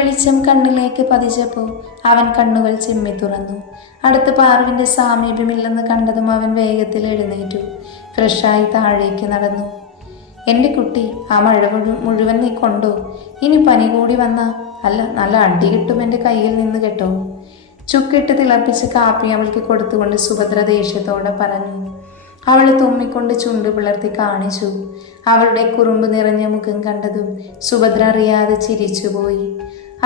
വെളിച്ചം കണ്ണിലേക്ക് പതിച്ചപ്പോൾ അവൻ കണ്ണുകൾ ചിമ്മി തുറന്നു. അടുത്ത് പാറുവിൻ്റെ സാമീപ്യമില്ലെന്ന് കണ്ടതും അവൻ വേഗത്തിൽ എഴുന്നേറ്റു. ഫ്രഷായി താഴേക്ക് നടന്നു. എൻ്റെ കുട്ടി, ആ മഴ മുഴുവൻ നീ കൊണ്ടോ? ഇനി പനി കൂടി വന്നാ നല്ല അടി കിട്ടും എൻ്റെ കയ്യിൽ നിന്ന് കേട്ടോ. ചുക്കിട്ട് തിളപ്പിച്ച് കാപ്പി അവൾക്ക് കൊടുത്തുകൊണ്ട് സുഭദ്ര ദേഷ്യത്തോടെ പറഞ്ഞു. അവൾ തുമ്മിക്കൊണ്ട് ചുണ്ട് പിളർത്തി കാണിച്ചു. അവളുടെ കുറുമ്പ് നിറഞ്ഞ മുഖം കണ്ടതും സുഭദ്ര അറിയാതെ ചിരിച്ചുപോയി.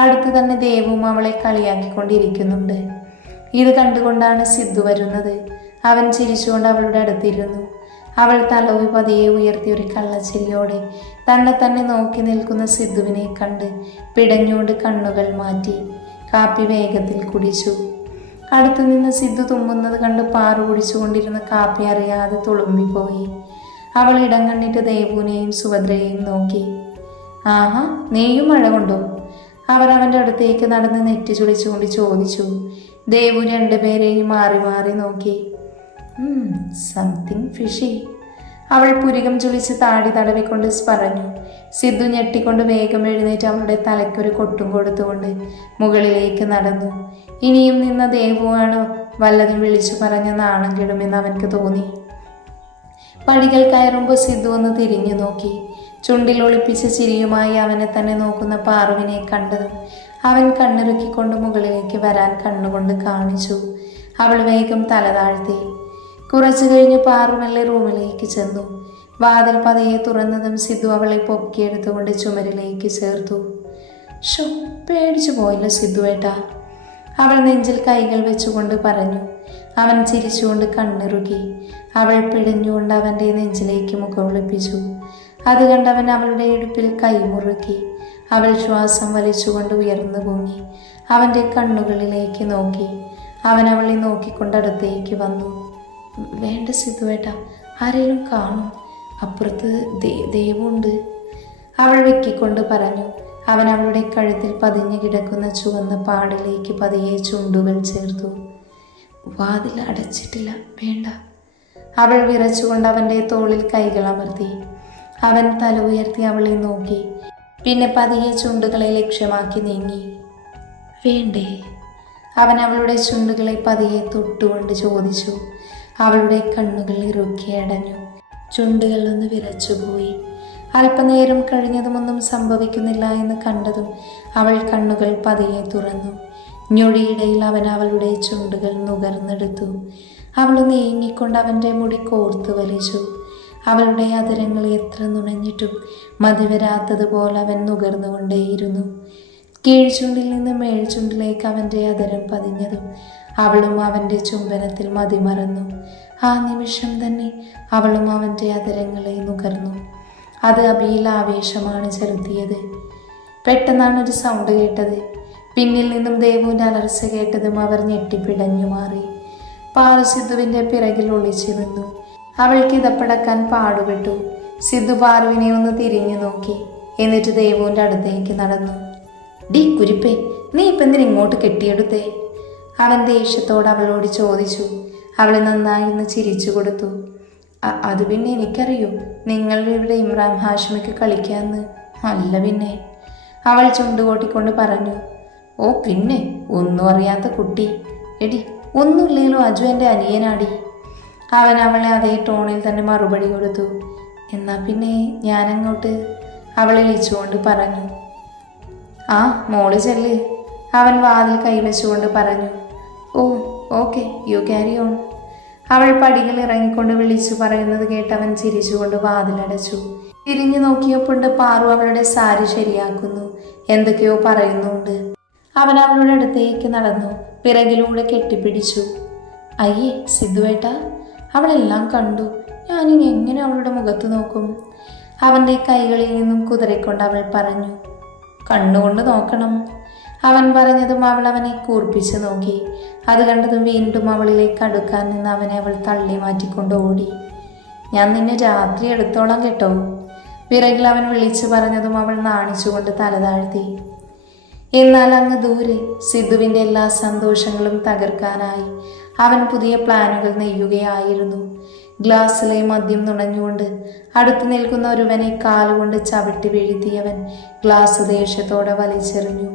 അടുത്ത് തന്നെ ദേവും അവളെ കളിയാക്കിക്കൊണ്ടിരിക്കുന്നുണ്ട്. ഇത് കണ്ടുകൊണ്ടാണ് സിദ്ധു വരുന്നത്. അവൻ ചിരിച്ചുകൊണ്ട് അവളുടെ അടുത്തിരുന്നു. അവൾ തലവി പതിയെ ഉയർത്തി ഒരു കള്ളച്ചിരിയോടെ തന്നെ നോക്കി നിൽക്കുന്ന സിദ്ധുവിനെ കണ്ട് പിടഞ്ഞുകൊണ്ട് കണ്ണുകൾ മാറ്റി കാപ്പി വേഗത്തിൽ കുടിച്ചു. അടുത്തു നിന്ന് സിദ്ധു തുമ്മുന്നത് കണ്ട് പാറു കുടിച്ചുകൊണ്ടിരുന്ന കാപ്പി അറിയാതെ തുളുമ്പിപ്പോയി. അവൾ ഇടം കണ്ടിട്ട് ദേവുവിനെയും സുഭദ്രയെയും നോക്കി. ആഹാ, നീയും മഴ കൊണ്ടോ? അവർ അവൻ്റെ അടുത്തേക്ക് നടന്ന് നെറ്റി ചുളിച്ചുകൊണ്ട് ചോദിച്ചു. ദേവു രണ്ടുപേരെയും മാറി മാറി നോക്കി. സംതിങ് ഫിഷി, അവൾ പുരികം ചുളിച്ച് താടി തടവിക്കൊണ്ട് പറഞ്ഞു. സിദ്ധു ഞെട്ടിക്കൊണ്ട് വേഗം എഴുന്നേറ്റ് അവളുടെ തലയ്ക്കൊരു കൊട്ടും കൊടുത്തുകൊണ്ട് മുകളിലേക്ക് നടന്നു. ഇനിയും നിന്ന ദേവുവാണോ വല്ലതും വിളിച്ചു പറഞ്ഞ നാണം കെടുമെന്ന് അവൻക്ക് തോന്നി. പടികൾ കയറുമ്പോൾ സിദ്ധു ഒന്ന് തിരിഞ്ഞു നോക്കി. ചുണ്ടിൽ ഒളിപ്പിച്ച ചിരിയുമായി അവനെ തന്നെ നോക്കുന്ന പാറുവിനെ കണ്ടതും അവൻ കണ്ണിറുക്കിക്കൊണ്ട് മുകളിലേക്ക് വരാൻ കണ്ണുകൊണ്ട് കാണിച്ചു. അവൾ വേഗം തല താഴ്ത്തി. കുറച്ചു കഴിഞ്ഞ് പാറുമെല്ലെ റൂമിലേക്ക് ചെന്നു. വാതിൽ പതിയെ തുറന്നതും സിദ്ധു അവളെ പൊക്കിയെടുത്തുകൊണ്ട് ചുമരിലേക്ക് ചേർത്തു. ഷോ, പേടിച്ചു പോയില്ല സിദ്ധുവേട്ടാ, അവൾ നെഞ്ചിൽ കൈകൾ വെച്ചുകൊണ്ട് പറഞ്ഞു. അവൻ ചിരിച്ചുകൊണ്ട് കണ്ണിറുക്കി. അവൾ പിടഞ്ഞുകൊണ്ട് അവൻ്റെ നെഞ്ചിലേക്ക് മുഖമൊളിപ്പിച്ചു. അത് കണ്ടവൻ അവളുടെ ഇടുപ്പിൽ കൈമുറുക്കി. അവൾ ശ്വാസം വലിച്ചുകൊണ്ട് ഉയർന്നു പൊങ്ങി അവൻ്റെ കണ്ണുകളിലേക്ക് നോക്കി. അവൻ അവളെ നോക്കിക്കൊണ്ടടുത്തേക്ക് വന്നു. വേണ്ട സിദ്ധുവേട്ട, ആരെങ്കിലും കാണും, അപ്പുറത്ത് ദേവുണ്ട്, അവൾ വെക്കിക്കൊണ്ട് പറഞ്ഞു. അവൻ അവളുടെ കഴുത്തിൽ പതിഞ്ഞു കിടക്കുന്ന ചുവന്ന പാടിലേക്ക് പതിയെ ചുണ്ടുകൾ ചേർത്തു. വാതിൽ അടച്ചിട്ടില്ല, വേണ്ട, അവൾ വിറച്ചുകൊണ്ട് അവൻ്റെ തോളിൽ കൈകൾ അമർത്തി. അവൻ തല ഉയർത്തി അവളെ നോക്കി. പിന്നെ പതിയെ ചുണ്ടുകളെ ലക്ഷ്യമാക്കി നീങ്ങി. വേണ്ടേ, അവൻ അവളുടെ ചുണ്ടുകളെ പതിയെ തൊട്ടുകൊണ്ട് ചോദിച്ചു. അവളുടെ കണ്ണുകൾ ഇറുക്കി അടഞ്ഞു. ചുണ്ടുകൾ ഒന്ന് വിറച്ചുപോയി. അല്പനേരം കഴിഞ്ഞതുമൊന്നും സംഭവിക്കുന്നില്ല എന്ന് കണ്ടതും അവൾ കണ്ണുകൾ പതിയെ തുറന്നു. ഞൊടിയിടയിൽ അവൻ അവളുടെ ചുണ്ടുകൾ നുകർന്നെടുത്തു. അവൾ നീങ്ങിക്കൊണ്ട് അവൻ്റെ മുടി കോർത്തു വലിച്ചു. അവളുടെ അതരങ്ങൾ എത്ര നുണഞ്ഞിട്ടും മതിവരാത്തതുപോലെ അവൻ നുകർന്നുകൊണ്ടേയിരുന്നു. കീഴ്ചുണ്ടിൽ നിന്ന് മേൽചുണ്ടിലേക്ക് അവൻ്റെ അതരം പതിഞ്ഞതും അവളും അവൻ്റെ ചുംബനത്തിൽ മതിമറന്നു. ആ നിമിഷം തന്നെ അവളും അവൻ്റെ അതരങ്ങളെ നുകർന്നു. അത് അബിയിൽ ആവേശമാണ് ചെലുത്തിയത്. പെട്ടെന്നാണ് ഒരു സൗണ്ട് കേട്ടത്. പിന്നിൽ നിന്നും ദേവുവിൻ്റെ അലർച്ച കേട്ടതും അവർ ഞെട്ടിപ്പിടഞ്ഞു മാറി. പാറു സിദ്ധുവിൻ്റെ പിറകിൽ ഒളിച്ചു നിന്നു. അവൾക്ക് ഇതപ്പടക്കാൻ പാടുപെട്ടു. സിദ്ധു പാറുവിനെ ഒന്ന് തിരിഞ്ഞു നോക്കി. എന്നിട്ട് ദേവുവിൻ്റെ അടുത്തേക്ക് നടന്നു. ഡി കുരിപ്പേ, നീ ഇപ്പം എന്തിനാ ഇങ്ങോട്ട് കെട്ടിയെടുത്തേ? അവൻ ദേഷ്യത്തോട് അവളോട് ചോദിച്ചു. അവൾ നന്നായി ഒന്ന് ചിരിച്ചു കൊടുത്തു. അത് പിന്നെ എനിക്കറിയൂ, നിങ്ങൾ ഇവിടെ ഇമ്രാൻ ഹാഷിമിക്ക് കളിക്കാന്ന്. അല്ല പിന്നെ, അവൾ ചുണ്ടുകൊട്ടിക്കൊണ്ട് പറഞ്ഞു. ഓ പിന്നെ, ഒന്നും അറിയാത്ത കുട്ടി. എടി, ഒന്നുമില്ലെങ്കിലും അജു എൻ്റെ അനിയനാടി. അവൻ അവളെ അതേ ടോണിൽ തന്നെ മറുപടി കൊടുത്തു. എന്നാ പിന്നെ ഞാനങ്ങോട്ട്, അവളെ വിളിച്ചുകൊണ്ട് പറഞ്ഞു. ആ മോള് ചെല്ല്, അവൻ വാതിൽ കൈവച്ചുകൊണ്ട് പറഞ്ഞു. ഓ ഓക്കെ, യു ക്യാരി ഓൺ. അവൾ പടികൾ ഇറങ്ങിക്കൊണ്ട് വിളിച്ചു പറയുന്നത് കേട്ട് അവൻ ചിരിച്ചുകൊണ്ട് വാതിലടച്ചു. തിരിഞ്ഞു നോക്കിയപ്പോണ്ട് പാറു അവളുടെ സാരി ശരിയാക്കുന്നു, എന്തൊക്കെയോ പറയുന്നുണ്ട്. അവൻ അവളുടെ അടുത്തേക്ക് നടന്നു, പിറകിലൂടെ കെട്ടിപ്പിടിച്ചു. അയ്യേ സിദ്ധുവേട്ട, അവളെല്ലാം കണ്ടു, ഞാനിനി എങ്ങനെ അവളുടെ മുഖത്ത് നോക്കും? അവൻ്റെ കൈകളിൽ നിന്നും കുതിരക്കൊണ്ട് അവൾ പറഞ്ഞു. കണ്ണുകൊണ്ട് നോക്കണം. അവൻ പറഞ്ഞതും അവൾ അവനെ കൂർപ്പിച്ച് നോക്കി. അത് കണ്ടതും വീണ്ടും അവളിലേക്ക് അടുക്കാൻ നിന്ന് അവനെ അവൾ തള്ളി മാറ്റിക്കൊണ്ട് ഓടി. ഞാൻ നിന്നെ രാത്രി എടുത്തോളാം കേട്ടോ, പിറകിൽ അവൻ വിളിച്ചു പറഞ്ഞതും അവൾ നാണിച്ചുകൊണ്ട് തല താഴ്ത്തി. എന്നാൽ അങ്ങ് ദൂരെ സിദ്ധുവിൻ്റെ എല്ലാ സന്തോഷങ്ങളും തകർക്കാനായി അവൻ പുതിയ പ്ലാനുകൾ നെയ്യുകയായിരുന്നു. ഗ്ലാസ്സിലെ മദ്യം നുണഞ്ഞുകൊണ്ട് അടുത്തു നിൽക്കുന്ന ഒരുവനെ കാലുകൊണ്ട് ചവിട്ടി വീഴ്ത്തിയവൻ ഗ്ലാസ് ദേഷ്യത്തോടെ വലിച്ചെറിഞ്ഞു.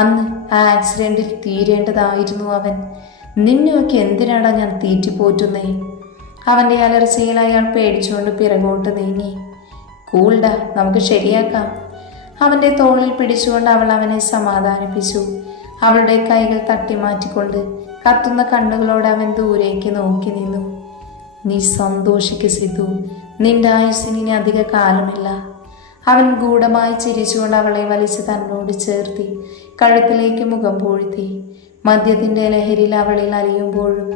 അന്ന് ആ ആക്സിഡൻറ്റിൽ തീരേണ്ടതായിരുന്നു അവൻ. നിന്നെയൊക്കെ എന്തിനാടാ ഞാൻ തീറ്റിപ്പോറ്റുന്നേ? അവൻ്റെ അലർച്ചയിൽ അയാൾ പേടിച്ചുകൊണ്ട് പിറകോട്ട് നീങ്ങി. കൂൾഡാ, നമുക്ക് ശരിയാക്കാം. അവൻ്റെ തോളിൽ പിടിച്ചുകൊണ്ട് അവൾ അവനെ സമാധാനിപ്പിച്ചു. അവളുടെ കൈകൾ തട്ടിമാറ്റിക്കൊണ്ട് കത്തുന്ന കണ്ണുകളോടെ അവൻ ദൂരേക്ക് നോക്കി നിന്നു. നീ സന്തോഷിക്ക് സിദ്ധു, നിന്റെ ആയുസ്സിന് ഇനി അധിക കാലമില്ല. അവൻ ഗൂഢമായി ചിരിച്ചുകൊണ്ട് അവളെ വലിച്ച് തന്നോട് ചേർത്തി കഴുത്തിലേക്ക് മുഖം പൂഴ്ത്തി. മദ്യത്തിൻ്റെ ലഹരിയിൽ അവളിൽ അലിയുമ്പോഴും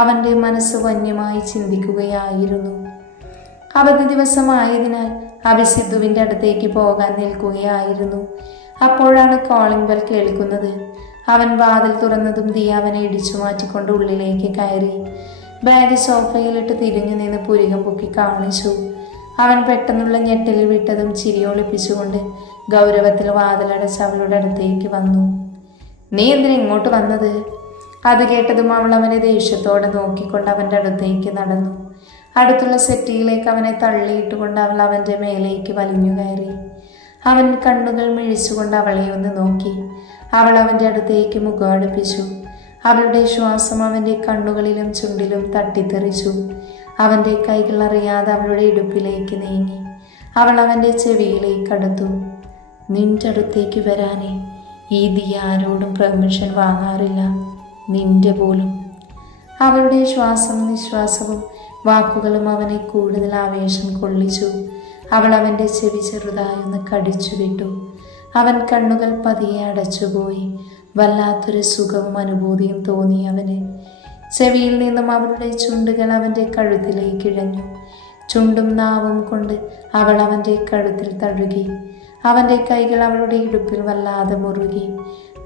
അവൻ്റെ മനസ്സ് വന്യമായി ചിന്തിക്കുകയായിരുന്നു. അവധി ദിവസമായതിനാൽ അഭി സിദ്ധുവിൻ്റെ അടുത്തേക്ക് പോകാൻ നിൽക്കുകയായിരുന്നു. അപ്പോഴാണ് കോളിംഗ് ബെൽ കേൾക്കുന്നത്. അവൻ വാതിൽ തുറന്നതും ദിയ അവനെ ഇടിച്ചു മാറ്റിക്കൊണ്ട് ഉള്ളിലേക്ക് കയറി. ബാഗ് സോഫയിലിട്ട് തിരിഞ്ഞു നിന്ന് പുരികം പൊക്കി കാണിച്ചു. അവൻ പെട്ടെന്നുള്ള ഞെട്ടലിൽ വിട്ടതും ചിരി ഒളിപ്പിച്ചുകൊണ്ട് ഗൗരവത്തിൽ വാതിലടച്ച് അവളുടെ അടുത്തേക്ക് വന്നു. നീ എന്തിനാ ഇങ്ങോട്ട് വന്നത്? അത് കേട്ടതും അവൾ അവനെ ദേഷ്യത്തോടെ നോക്കിക്കൊണ്ട് അവൻ്റെ അടുത്തേക്ക് നടന്നു. അടുത്തുള്ള സെറ്റിയിലേക്ക് അവനെ തള്ളിയിട്ടുകൊണ്ട് അവൾ അവൻ്റെ മേലേക്ക് വലിഞ്ഞു കയറി. അവൻ കണ്ണുകൾ മിഴിച്ചുകൊണ്ട് അവളെ ഒന്ന് നോക്കി. അവൾ അവൻ്റെ അടുത്തേക്ക് മുഖം അടുപ്പിച്ചു. അവളുടെ ശ്വാസം അവൻ്റെ കണ്ണുകളിലും ചുണ്ടിലും തട്ടിത്തെറിച്ചു. അവൻ്റെ കൈകൾ അറിയാതെ അവളുടെ ഇടുപ്പിലേക്ക് നീങ്ങി. അവൾ അവൻ്റെ ചെവിയിലേക്ക് അടുത്തു. നിന്റെ അടുത്തേക്ക് വരാനേ ഈ ദിയ ആരോടും പെർമിഷൻ വാങ്ങാറില്ല, നിന്റെ പോലും. അവളുടെ ശ്വാസം നിശ്വാസവും വാക്കുകളും അവനെ കൂടുതൽ ആവേശം കൊള്ളിച്ചു. അവൾ അവൻ്റെ ചെവി ചെറുതായൊന്ന് കടിച്ചു വിട്ടു. അവൻ കണ്ണുകൾ പതിയെ അടച്ചുപോയി. വല്ലാത്തൊരു സുഖവും അനുഭൂതിയും തോന്നി അവന്. ചെവിയിൽ നിന്നും അവളുടെ ചുണ്ടുകൾ അവൻ്റെ കഴുത്തിലേക്ക് ഇഴഞ്ഞു. ചുണ്ടും നാവും കൊണ്ട് അവൾ അവൻ്റെ കഴുത്തിൽ തഴുകി. അവൻ്റെ കൈകൾ അവളുടെ ഇടുപ്പിൽ വല്ലാതെ മുറുകി.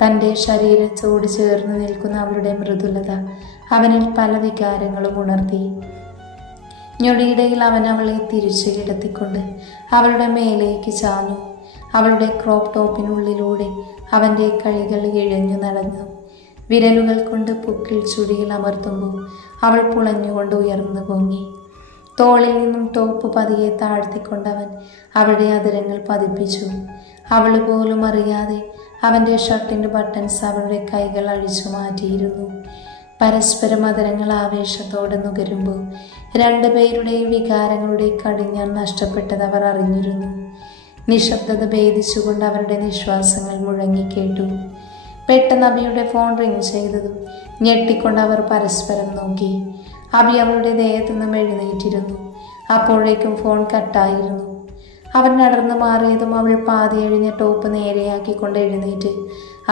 തൻ്റെ ശരീരത്തോട് ചേർന്ന് നിൽക്കുന്ന അവളുടെ മൃദുലത അവനിൽ പല വികാരങ്ങളും ഉണർത്തി. ഞൊടിയിടയിൽ അവൻ അവളെ തിരിച്ചു കിടത്തിക്കൊണ്ട് അവളുടെ മേലേക്ക് ചാഞ്ഞു. അവളുടെ ക്രോപ്പ് ടോപ്പിനുള്ളിലൂടെ അവൻ്റെ കൈകൾ ഇഴഞ്ഞു നടന്നു. വിരലുകൾ കൊണ്ട് പുക്കിൽ ചുടിയിൽ അമർത്തുമ്പോൾ അവൾ പുളഞ്ഞുകൊണ്ട് ഉയർന്നു പൊങ്ങി. തോളിൽ നിന്നും ടോപ്പ് പതിയെ താഴ്ത്തിക്കൊണ്ടവൻ അവളുടെ അതിരങ്ങൾ പതിപ്പിച്ചു. അവൾ പോലും അറിയാതെ അവൻ്റെ ഷർട്ടിൻ്റെ ബട്ടൺസ് അവളുടെ കൈകൾ അഴിച്ചു മാറ്റിയിരുന്നു. പരസ്പരം അതിരങ്ങൾ ആവേശത്തോടെ നുകരുമ്പോൾ രണ്ടുപേരുടെയും വികാരങ്ങളുടെ കടിഞ്ഞാൻ നഷ്ടപ്പെട്ടത് അവർ അറിഞ്ഞിരുന്നു. നിശബ്ദത ഭേദിച്ചുകൊണ്ട് അവരുടെ നിശ്വാസങ്ങൾ മുഴങ്ങിക്കേട്ടു. പെട്ടെന്ന് അബിയുടെ ഫോൺ റിങ് ചെയ്തതും ഞെട്ടിക്കൊണ്ട് അവർ പരസ്പരം നോക്കി. അബി അവളുടെ ദേഹത്തു നിന്നും എഴുന്നേറ്റിരുന്നു. അപ്പോഴേക്കും ഫോൺ കട്ടായിരുന്നു. അവൻ നടന്നു മാറിയതും അവൾ പാതി എഴിഞ്ഞ ടോപ്പ് നേരെയാക്കിക്കൊണ്ട് എഴുന്നേറ്റ്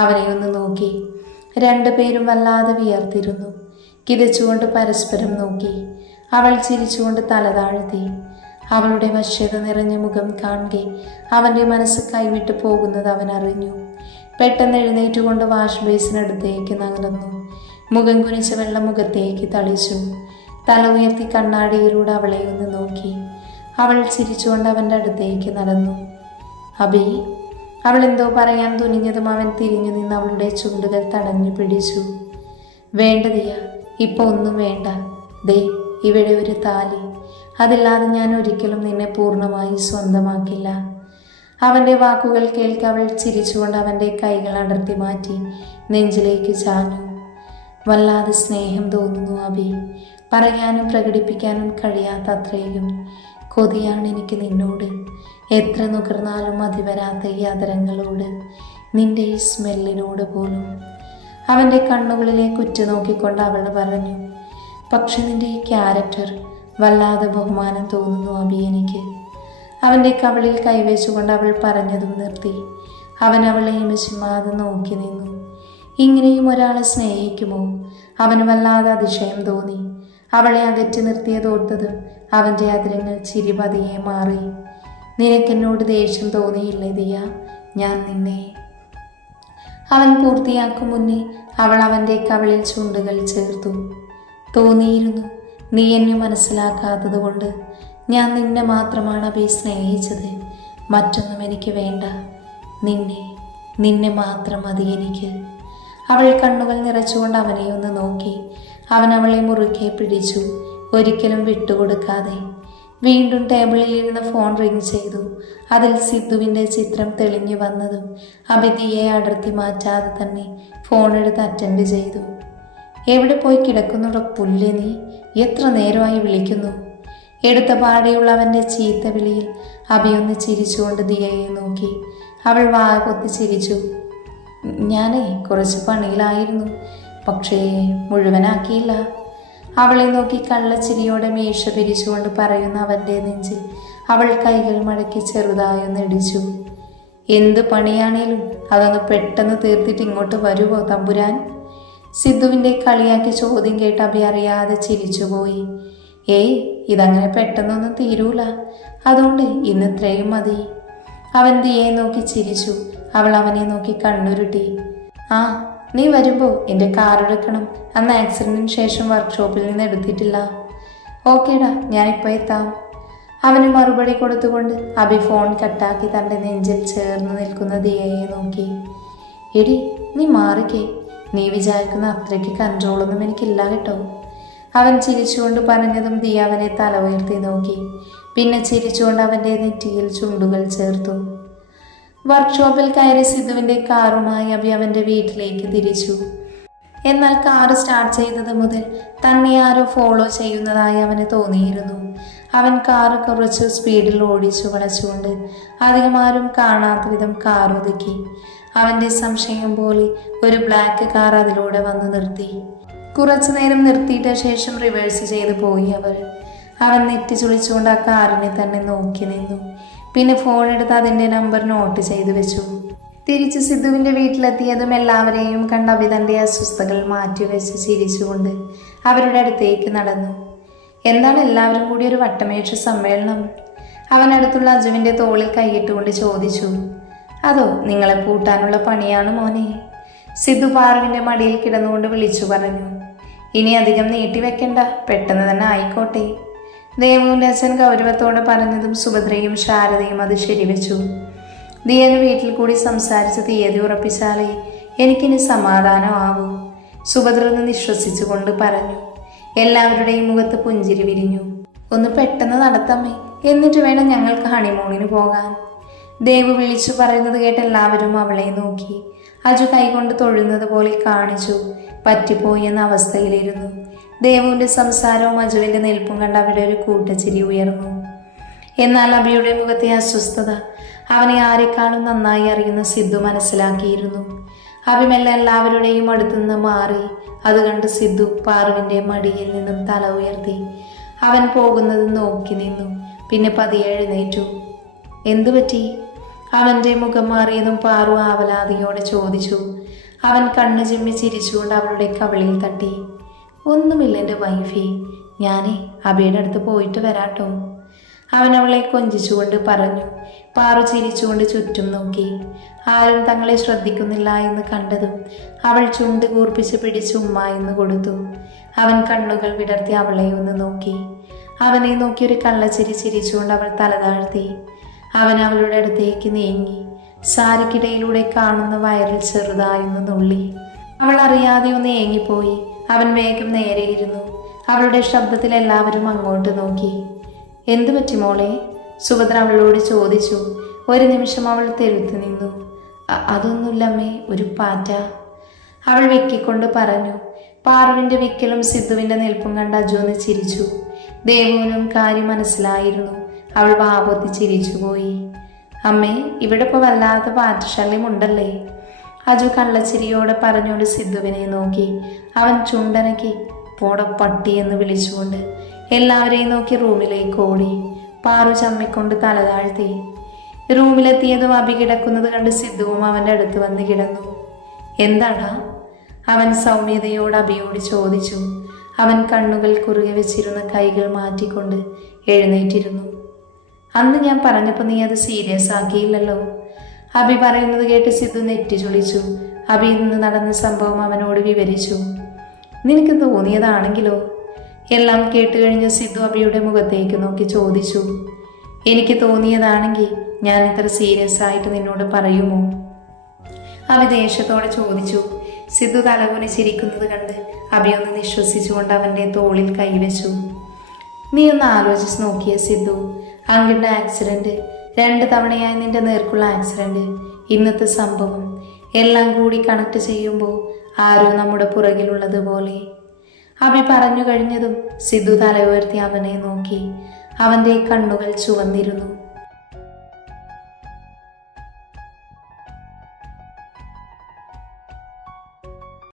അവനെ ഒന്ന് നോക്കി. രണ്ടുപേരും വല്ലാതെ വിയർത്തിരുന്നു. കിതച്ചുകൊണ്ട് പരസ്പരം നോക്കി. അവൾ ചിരിച്ചുകൊണ്ട് തല താഴ്ത്തി. അവളുടെ വശ്യത നിറഞ്ഞ മുഖം കാണെ അവൻ്റെ മനസ്സ് കൈവിട്ട് പോകുന്നത് അവൻ അറിഞ്ഞു. പെട്ടെന്ന് എഴുന്നേറ്റുകൊണ്ട് വാഷ് ബേസിനടുത്തേക്ക് നകർന്നു. മുഖം കുനിച്ച വെള്ളം മുഖത്തേക്ക് തളിച്ചു. തല ഉയർത്തി കണ്ണാടിയിലൂടെ അവളെ ഒന്ന് നോക്കി. അവൾ ചിരിച്ചുകൊണ്ട് അവൻ്റെ അടുത്തേക്ക് നടന്നു. അബി, അവൾ എന്തോ പറയാൻ തുനിഞ്ഞതും അവൻ തിരിഞ്ഞു നിന്ന് അവളുടെ ചുണ്ടുകൾ തടഞ്ഞു പിടിച്ചു. വേണ്ട ദിയ, ഇപ്പോൾ ഒന്നും വേണ്ട. ദേ ഇവിടെ ഒരു താലി. അതില്ലാതെ ഞാൻ ഒരിക്കലും നിന്നെ പൂർണ്ണമായി സ്വന്തമാക്കില്ല. അവൻ്റെ വാക്കുകൾ കേൾക്കെ അവൾ ചിരിച്ചുകൊണ്ട് അവൻ്റെ കൈകൾ അടർത്തി മാറ്റി നെഞ്ചിലേക്ക് ചാഞ്ഞു. വല്ലാതെ സ്നേഹം തോന്നുന്നു അബി. പറയാനും പ്രകടിപ്പിക്കാനും കഴിയാത്ത അത്രയും കൊതിയാണ് എനിക്ക് നിന്നോട്. എത്ര നുകർന്നാലും മതി വരാത്ത ഈ അതരങ്ങളോട്, നിന്റെ ഈ സ്മെല്ലിനോട് പോലും. അവൻ്റെ കണ്ണുകളിലേക്ക് ഉറ്റുനോക്കിക്കൊണ്ട് അവൾ പറഞ്ഞു. പക്ഷെ നിന്റെ ഈ ക്യാരക്ടർ വല്ലാതെ ബഹുമാനം തോന്നുന്നു അബി എനിക്ക്. അവൻ്റെ കവളിൽ കൈവച്ചുകൊണ്ട് അവൾ പറഞ്ഞതും നിർത്തി. അവൻ അവളെ ഇമശിമാതെ നോക്കി നിന്നു. ഇങ്ങനെയും ഒരാളെ സ്നേഹിക്കുമോ? അവന് വല്ലാതെ അതിശയം തോന്നി. അവളെ അകറ്റി നിർത്തിയതോർത്തതും അവൻ്റെ അതിരങ്ങൾ ചിരി പതിയെ മാറി. നിനക്കെന്നോട് ദേഷ്യം തോന്നിയില്ലേ ദിയ? ഞാൻ നിന്നെ. അവൻ പൂർത്തിയാക്കും മുന്നേ അവൾ അവൻ്റെ കവളിൽ ചുണ്ടുകൾ ചേർത്തു. തോന്നിയിരുന്നു. നീ എന്നെ മനസ്സിലാക്കാത്തത് കൊണ്ട്. ഞാൻ നിന്നെ മാത്രമാണ് അബി സ്നേഹിച്ചത്. മറ്റൊന്നും എനിക്ക് വേണ്ട. നിന്നെ മാത്രം മതി എനിക്ക്. അവൾ കണ്ണുകൾ നിറച്ചുകൊണ്ട് അവനെ ഒന്ന് നോക്കി. അവൻ അവളെ മുറുകെ പിടിച്ചു, ഒരിക്കലും വിട്ടുകൊടുക്കാതെ. വീണ്ടും ടേബിളിൽ ഇരുന്ന ഫോൺ റിങ് ചെയ്തു. അതിൽ സിദ്ധുവിൻ്റെ ചിത്രം തെളിഞ്ഞു വന്നതും അഭി ദിയയെ അടർത്തി മാറ്റാതെ തന്നെ ഫോൺ എടുത്ത് അറ്റൻഡ് ചെയ്തു. എവിടെ പോയി കിടക്കുന്നുണ്ടോ പുല്ല് നീ? എത്ര നേരമായി വിളിക്കുന്നു? എടുത്ത പാടെയുള്ള അവൻ്റെ ചീത്ത വിളിയിൽ അഭി ഒന്ന് ചിരിച്ചുകൊണ്ട് ദിയയെ നോക്കി. അവൾ വാ കൊത്തി ചിരിച്ചു. ഞാനേ കുറച്ച് പണിയിലായിരുന്നു, പക്ഷേ മുഴുവനാക്കിയില്ല. അവളെ നോക്കി കള്ളച്ചിരിയോടെ മീശ പിരിച്ചുകൊണ്ട് പറയുന്ന അവൻ്റെ നെഞ്ചിൽ അവൾ കൈകൾ മടക്കി ചെറുതായൊന്ന് ഇടിച്ചു. എന്ത് പണിയാണേലും അതൊന്ന് പെട്ടെന്ന് തീർത്തിട്ട് ഇങ്ങോട്ട് വരുമോ തമ്പുരാൻ? സിദ്ധുവിൻ്റെ കളിയാക്കി ചോദ്യം കേട്ട് അഭി അറിയാതെ ചിരിച്ചുപോയി. ഏയ്, ഇതങ്ങനെ പെട്ടെന്നൊന്നും തീരൂല, അതുകൊണ്ട് ഇന്ന് ഇത്രയും മതി. അവൻ ദിയെ നോക്കി ചിരിച്ചു. അവൾ അവനെ നോക്കി കണ്ണുരുട്ടി. ആ, നീ വരുമ്പോൾ എൻ്റെ കാർ എടുക്കണം. അന്ന് ആക്സിഡൻറ്റിന് ശേഷം വർക്ക്ഷോപ്പിൽ നിന്ന് എടുത്തിട്ടില്ല. ഓക്കേടാ, ഞാനിപ്പോൾ എത്താം. അവന് മറുപടി കൊടുത്തുകൊണ്ട് അഭി ഫോൺ കട്ടാക്കി തൻ്റെ നെഞ്ചിൽ ചേർന്ന് നിൽക്കുന്ന ദിയയെ നോക്കി. എടി, നീ മാറിക്കേ. നീ വിചാരിക്കുന്ന അത്രയ്ക്ക് കൺട്രോളൊന്നും എനിക്കില്ല കേട്ടോ. അവൻ ചിരിച്ചുകൊണ്ട് പറഞ്ഞതും ദിയ അവനെ തല ഉയർത്തി നോക്കി. പിന്നെ ചിരിച്ചുകൊണ്ട് അവൻ്റെ നെറ്റിയിൽ ചുണ്ടുകൾ ചേർത്തു. വർക്ക്ഷോപ്പിൽ കയറി സിദ്ധുവിൻ്റെ കാറുമായി അഭി അവൻ്റെ വീട്ടിലേക്ക് തിരിച്ചു. എന്നാൽ കാറ് സ്റ്റാർട്ട് ചെയ്തത് മുതൽ തന്നെ ആരോ ഫോളോ ചെയ്യുന്നതായി അവന് തോന്നിയിരുന്നു. അവൻ കാറ് കുറച്ച് സ്പീഡിൽ ഓടിച്ചു വളച്ചുകൊണ്ട് അധികം ആരും കാണാത്ത വിധം കാർ ഒതുക്കി. അവൻ്റെ സംശയം പോലെ ഒരു ബ്ലാക്ക് കാർ അതിലൂടെ വന്ന് നിർത്തി. കുറച്ചു നേരം നിർത്തിയിട്ട ശേഷം റിവേഴ്സ് ചെയ്ത് പോയി അവൻ നെറ്റി ചുളിച്ചുകൊണ്ട് ആ കാറിനെ തന്നെ നോക്കി നിന്നു. പിന്നെ ഫോൺ എടുത്ത് അതിൻ്റെ നമ്പർ നോട്ട് ചെയ്തു വെച്ചു. തിരിച്ച് സിദ്ധുവിൻ്റെ വീട്ടിലെത്തിയതും എല്ലാവരെയും കണ്ട അഭി തൻ്റെ അസ്വസ്ഥതകൾ മാറ്റിവെച്ച് ചിരിച്ചുകൊണ്ട് അവരുടെ അടുത്തേക്ക് നടന്നു. എന്താണ് എല്ലാവരും കൂടി ഒരു വട്ടമേശ സമ്മേളനം? അവനടുത്തുള്ള അജുവിൻ്റെ തോളിൽ കൈയിട്ടുകൊണ്ട് ചോദിച്ചു. അതോ നിങ്ങളെ പൂട്ടാനുള്ള പണിയാണ് മോനെ? സിദ്ധു പാറുവിൻ്റെ മടിയിൽ കിടന്നുകൊണ്ട് വിളിച്ചു പറഞ്ഞു. ഇനി അധികം നീട്ടിവെക്കണ്ട, പെട്ടെന്ന് തന്നെ ആയിക്കോട്ടെ. ദേവുവിൻ്റെ അച്ഛൻ ഗൗരവത്തോടെ പറഞ്ഞതും സുഭദ്രയും ശാരദയും അത് ശരിവെച്ചു. ദിയന് വീട്ടിൽ കൂടി സംസാരിച്ച് തീയതി ഉറപ്പിച്ചാലേ എനിക്കിനി സമാധാനമാവൂ, സുഭദ്ര ഒന്ന് നിശ്വസിച്ചുകൊണ്ട് പറഞ്ഞു. എല്ലാവരുടെയും മുഖത്ത് പുഞ്ചിരി വിരിഞ്ഞു. ഒന്ന് പെട്ടെന്ന് നടത്തമ്മേ, എന്നിട്ട് വേണം ഞങ്ങൾക്ക് ഹണിമൂണിന് പോകാൻ. ദേവു വിളിച്ചു പറയുന്നത് കേട്ട് എല്ലാവരും അവളെ നോക്കി. അജു കൈകൊണ്ട് തൊഴുന്നത് പോലെ കാണിച്ചു പറ്റിപ്പോയി എന്ന അവസ്ഥയിലിരുന്നു. ദേവുവിൻ്റെ സംസാരവും അജുവിൻ്റെ നിൽപ്പും കണ്ട് അവിടെ ഒരു കൂട്ടച്ചിരി ഉയർന്നു. എന്നാൽ അഭിയുടെ മുഖത്തെ അസ്വസ്ഥത അവനെ ആരെക്കാളും നന്നായി അറിയുന്ന സിദ്ധു മനസ്സിലാക്കിയിരുന്നു. അഭിമെല്ല എല്ലാവരുടെയും അടുത്തുനിന്ന് മാറി. അത് കണ്ട് സിദ്ധു പാറുവിൻ്റെ മടിയിൽ നിന്നും തല ഉയർത്തി അവൻ പോകുന്നത് നോക്കി നിന്നു. പിന്നെ പതിയെ എഴുന്നേറ്റു. എന്തു പറ്റി? അവൻ്റെ മുഖം മാറിയതും പാറു ആവലാതിയോടെ ചോദിച്ചു. അവൻ കണ്ണു ചിമ്മി ചിരിച്ചുകൊണ്ട് അവളുടെ കവിളിൽ തട്ടി. ഒന്നുമില്ല എൻ്റെ വൈഫി, ഞാനേ അബിയുടെ അടുത്ത് പോയിട്ട് വരാട്ടോ. അവൻ അവളെ കൊഞ്ചിച്ചുകൊണ്ട് പറഞ്ഞു. പാറു ചിരിച്ചുകൊണ്ട് ചുറ്റും നോക്കി. ആരും തങ്ങളെ ശ്രദ്ധിക്കുന്നില്ല എന്ന് കണ്ടതും അവൾ ചുണ്ട് കൂർപ്പിച്ച് പിടിച്ച് ഉമ്മ എന്ന് കൊടുത്തു. അവൻ കണ്ണുകൾ വിടർത്തി അവളെ ഒന്ന് നോക്കി. അവനെ നോക്കി ഒരു കള്ളച്ചിരി ചിരിച്ചുകൊണ്ട് അവൾ തല താഴ്ത്തി. അവൻ അവളുടെ അടുത്തേക്ക് നീങ്ങി. സാരിക്കിടയിലൂടെ കാണുന്ന വയറിൽ ചെറുതായൊന്ന് നുള്ളി. അവൾ അറിയാതെ ഒന്ന് ഏങ്ങിപ്പോയി. അവൻ വേഗം നേരെയിരുന്നു. അവളുടെ ശബ്ദത്തിൽ എല്ലാവരും അങ്ങോട്ട് നോക്കി. എന്തു പറ്റി മോളെ? സുഭദ്ര അവളോട് ചോദിച്ചു. ഒരു നിമിഷം അവൾ തെരുത്തു നിന്നു. അതൊന്നുമില്ലമ്മേ, ഒരു പാറ്റ, അവൾ വിക്കിക്കൊണ്ട് പറഞ്ഞു. പാറുവിൻ്റെ വിക്കലും സിദ്ധുവിൻ്റെ നിൽപ്പും കണ്ട് അജു ഒന്ന് ചിരിച്ചു. ദേവുവിനും കാര്യം മനസ്സിലായിരുന്നു. അവൾ വാപൊത്തി ചിരിച്ചുപോയി. അമ്മേ, ഇവിടെ ഇപ്പോൾ വല്ലാത്ത പാറ്റശല്യമുണ്ടല്ലേ? അജു കള്ളച്ചിരിയോടെ പറഞ്ഞുകൊണ്ട് സിദ്ധുവിനെ നോക്കി. അവൻ ചുണ്ടനക്കി പോട പട്ടി എന്ന് വിളിച്ചുകൊണ്ട് എല്ലാവരെയും നോക്കി റൂമിലേക്ക് ഓടി. പാറു ചമ്മിക്കൊണ്ട് തല താഴ്ത്തി. റൂമിലെത്തിയതും അഭി കിടക്കുന്നത് കണ്ട് സിദ്ധുവും അവൻ്റെ അടുത്ത് വന്ന് കിടന്നു. എന്താടാ? അവൻ സൗമ്യതയോട് അഭിയോട് ചോദിച്ചു. അവൻ കണ്ണുകൾ കുറുകെ വെച്ചിരുന്ന കൈകൾ മാറ്റിക്കൊണ്ട് എഴുന്നേറ്റിരുന്നു. അന്ന് ഞാൻ പറഞ്ഞപ്പോൾ നീ അത് സീരിയസ് ആക്കിയില്ലല്ലോ. അഭി പറയുന്നത് കേട്ട് സിദ്ധു നെറ്റി ചുളിച്ചു. അഭി ഇന്ന് നടന്ന സംഭവം അവനോട് വിവരിച്ചു. നിനക്ക് തോന്നിയതാണെങ്കിലോ? എല്ലാം കേട്ടുകഴിഞ്ഞ് സിദ്ധു അഭിയുടെ മുഖത്തേക്ക് നോക്കി ചോദിച്ചു. എനിക്ക് തോന്നിയതാണെങ്കിൽ ഞാൻ ഇത്ര സീരിയസ് ആയിട്ട് നിന്നോട് പറയുമോ? അഭി ദേഷ്യത്തോടെ ചോദിച്ചു. സിദ്ധു തലകുനി ചിരിക്കുന്നത് കണ്ട് അഭി ഒന്ന് നിശ്വസിച്ചുകൊണ്ട് അവൻ്റെ തോളിൽ കൈവച്ചു. നീ ഒന്ന് ആലോചിച്ച് നോക്കിയേ സിദ്ധു. അങ്കിളുടെ ആക്സിഡന്റ്, 2 തവണയായി നിന്റെ നേർക്കുള്ള ആക്സിഡന്റ്, ഇന്നത്തെ സംഭവം എല്ലാം കൂടി കണക്ട് ചെയ്യുമ്പോൾ ആരോ നമ്മുടെ പുറകിലുള്ളതുപോലെ. അഭി പറഞ്ഞു കഴിഞ്ഞതും സിദ്ധു തല ഉയർത്തി അവനെ നോക്കി. അവൻ്റെ കണ്ണുകൾ ചുവന്നിരുന്നു.